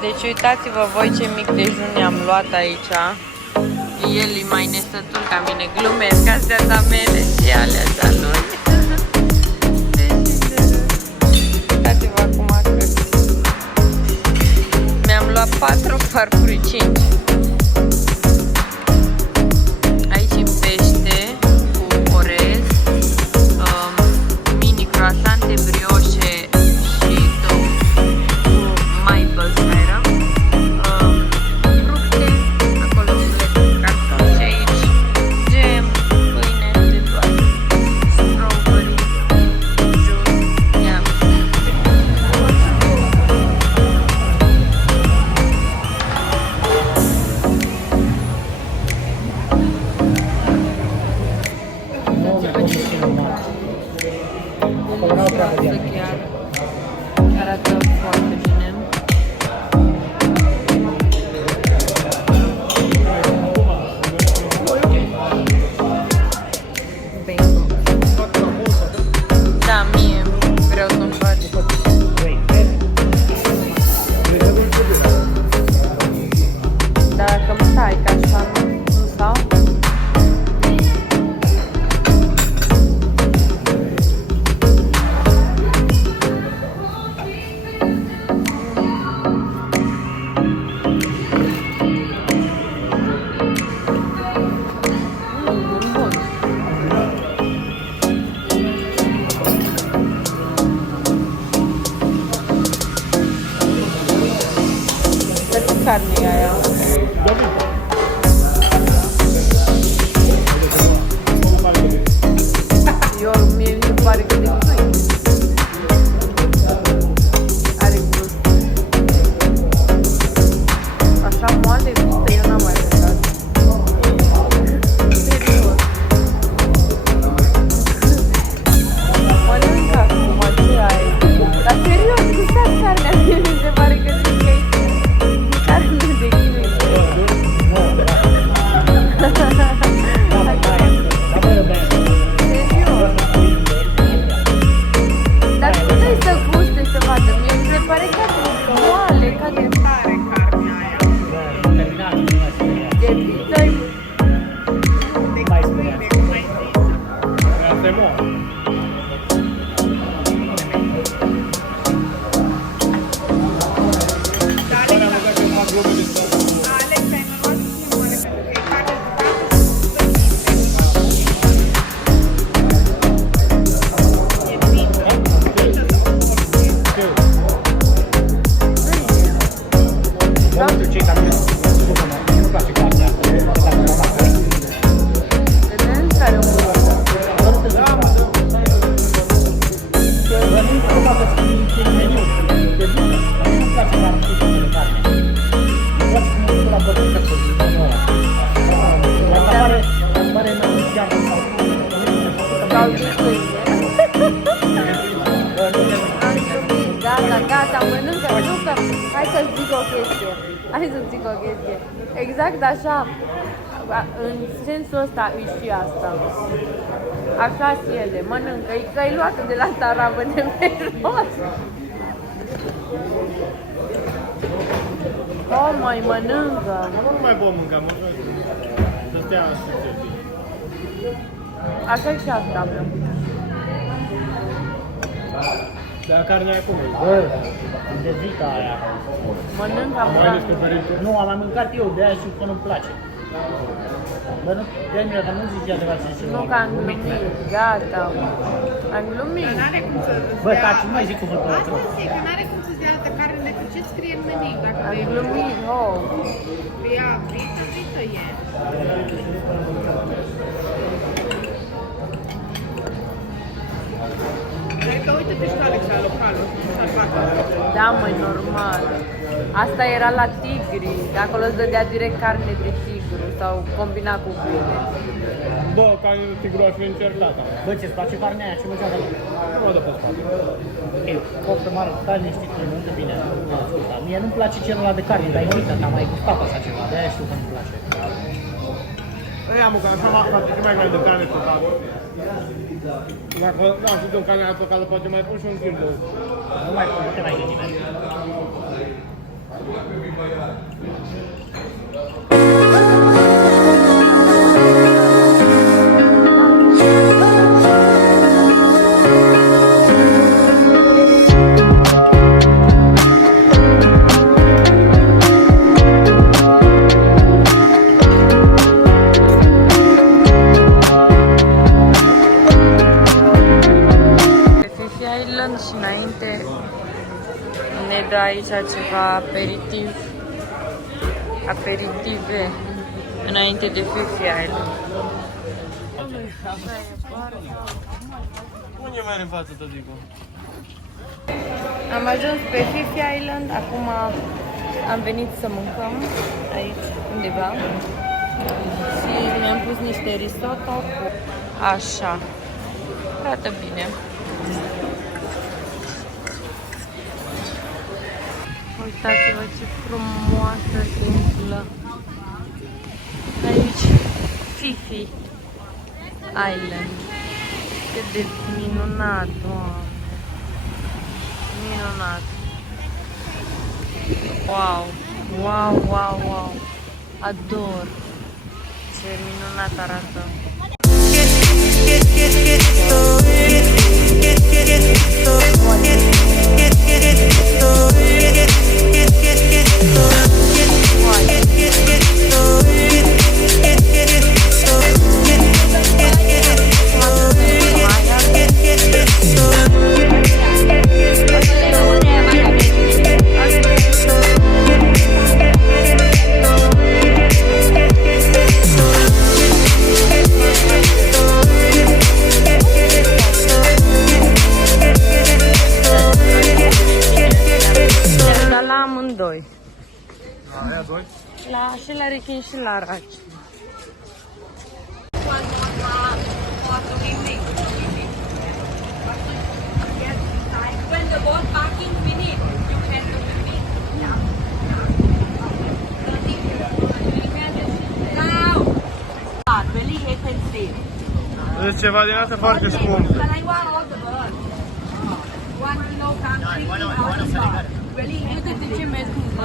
Deci uitați-vă voi ce mic dejun am luat aici. El e mai nesătul ca mine. Glumesc, astea da mele și alea da lui. Uitați-vă acum că mi-am luat 4 farfuri, 5. Aici e pește cu orez, mini croissante brioșe și toast cu maple syrup, fructe, acolo carton și aici gem, pâine de toate, strawberry, juice, yum. Chiar arată foarte bine. Bingo. Da, mie vreau să-mi faci. Dar dacă îmi stai ca așa, nu stau? Carne aia. Mie mi se pare că de pâine. Are gust. Așa moale gustă, eu n-am mai mâncat. Serios. Mănânc acum aceea aia. Dar serios, gustați carnea, mie mi se pare că zic că e carne de câine. Dar puteai să guste, să vadă. Mie mi se pare că moale, ca de tare carnea aia. De pită-i... De pâine, cum ai zis. Gata, mănâncă, mănâncă. Hai să-ți zic o chestie. Hai să-ți zic o chestie. Exact așa, în sensul ăsta e și asta. Așa-s ele, mănâncă. E că ai luat de la tarabă de meros. Oh, mai mănâncă. Nu mai pot mânca, mă rog. Să stea asta. Așa e și asta. Dar carnea e cum e? Bă, de zica aia. Mănâncă, am Ai descoperit? Nu, am mai mâncat eu, de aia știu că nu-mi place. Bă, nu, Daniela, dar nu zici adevărat ce înseamnă. Nu că am glumit, gata. Am glumit. Dar n-are cum să Bă, taci, nu mai zic cuvântul ăsta. Asta zic, că n-are cum să dea altă carne decât ce scrie în meniu. Dacă Am glumit, oh. ea frită, frită e. Adică uite-te și la Alexa, localul, să-l facă. Da, măi, normal. Asta era la tigri. De acolo îți dădea direct carne de tigru sau combina cu pâine. Bă, carne de tigru aș fi încercat. Bă, ce-ți place carnea aia? Ce mânceam de Nu mă dă pe spate. Ok, poftă mare, carne, știi cum, mâncă bine. Mie nu-mi place celălalt de carne, dar e uită, că am mai gustat așa ceva, de-aia știu că nu-mi place. Ia mă, că așa ce mai greu de carne tocată. Dacă n-am știut în carnea tocată, poate mai pun și un kil de ou. Nu mai pun, nu te mai gândi. ceva aperitive înainte de Fifi Island. Unde mai în față, tăticu? Am ajuns pe Fifi Island, acum am venit să mâncăm aici undeva și mi-am pus niște risotto cu așa. Arată bine. Uitați-vă ce frumoasă insulă. Aici Fifi Island. Cât de minunat, Doamne. Minunat. Wow, wow, wow, wow. Ador. Ce minunat arată. Și la Rechin și la Raci. When the boat parking finish, you can do it. Now, very expensive. Deci ceva din asta foarte scump. Can I want all the birds? 1 kilogram, 3,000. Very expensive.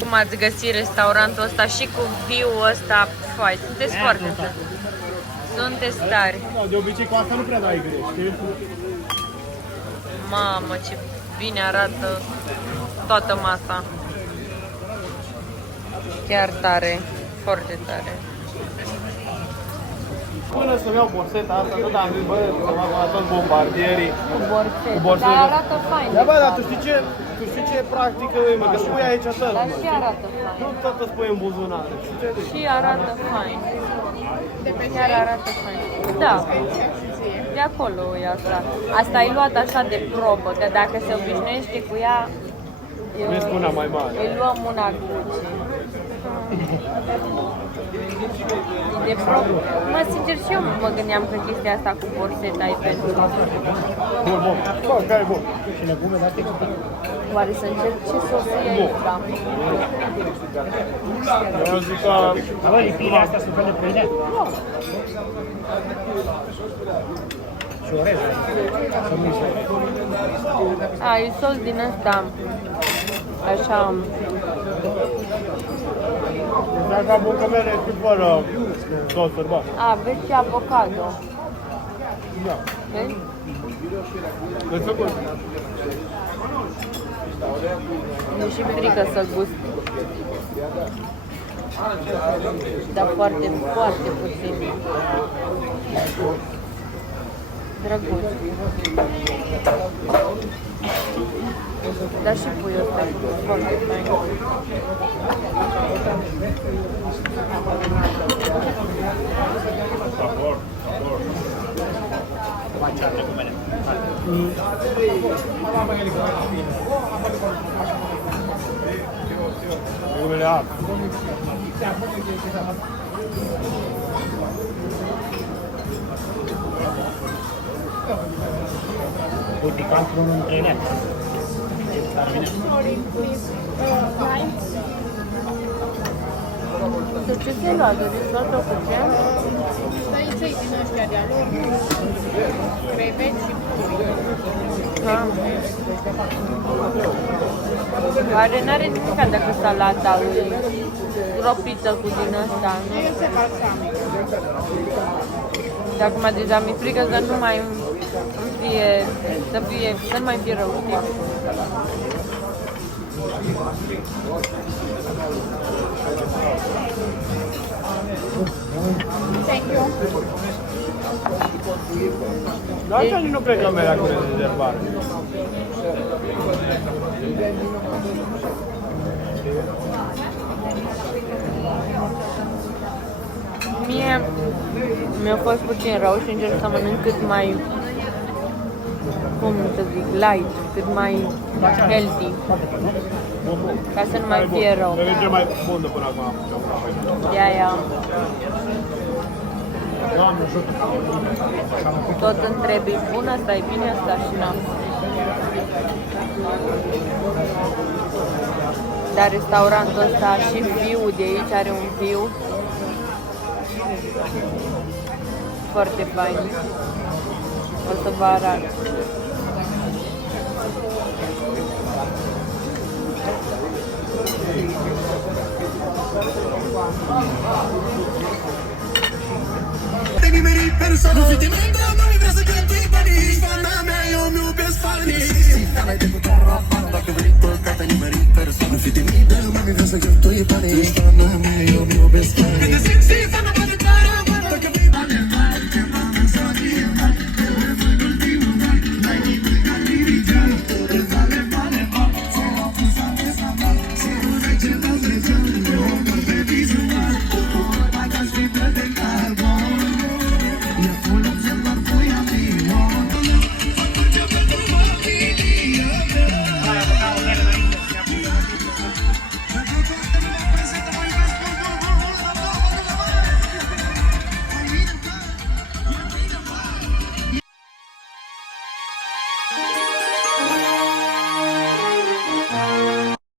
Cum ați găsit restaurantul ăsta și cu view-ul ăsta? Fai, sunteți foarte tari. Sunteți tari. Da, de obicei cu asta nu prea dai greș, știi? Mamă, ce bine arată toată masa. Chiar tare, foarte tare. Până să-mi iau borseta asta, tot am zis, bă, să mă fac toți bombardierii. Cu borset, dar arată fain. Da, bă, dar tu știi ce practică e, mă, că spui aici tot, Dar mă, și arată fain. nu tot îți pui în buzunar. Și arată fain. Chiar arată fain. Da. De acolo e asta. Asta ai luat așa de probă, că dacă se obișnuiește cu ea, Vezi una mai mare. îi luăm una Gucci. De pro... Mă, sincer, și eu mă gândeam că chestia asta cu borseta e pentru... Bun, bun. Bă, care e bun? Și legume, dar te explic. Oare să încerc ce sos e aici, da? Eu zic că... Bă, lipirile astea sunt fel de pâine? Și orez. Sunt mici. A, e sos din ăsta. Așa... Dacă bucămele și fără sosuri, bă. A, vezi și avocado. Da. Vezi? Deci făcut. Mi și frică să gust. Dar foarte, foarte puțin. Drăguț. Dar și puiul ăsta e foarte fain. Legumele albe. Uite, cam unul între ele. De ce ți-ai luat? De risotto cu ce? Dar aici e din ăștia de-a lor. Creveți și pui. Da. Care n-are nimic decât salata lui ropită cu din ăsta, nu? Este balsamic. Și acum deja mi-e frică să nu mai fie, să nu mai fie rău, știi? Thank you. Dar asta nu cred că merea cu rezervare. Mie mi-a fost puțin rău și încerc să mănânc cât mai, cum să zic, light, cât mai healthy, ca să nu mai fie rău. Dar e cel mai bun de până acum. De aia Doamne, ajută. tot întrebi, bun asta e bine asta și n-am. Dar restaurantul ăsta și viul de aici are un viu foarte fain. O să vă arăt. Nimerit persoană Nu fi timidă, nu vrea să cheltui banii Ești fana mea, eu mi iubesc fanii Ai trecut o rapană, dacă vrei păcate Nimerit persoană Nu fi timidă, mami vrea să cheltui banii Ești fana mea, eu mi iubesc fanii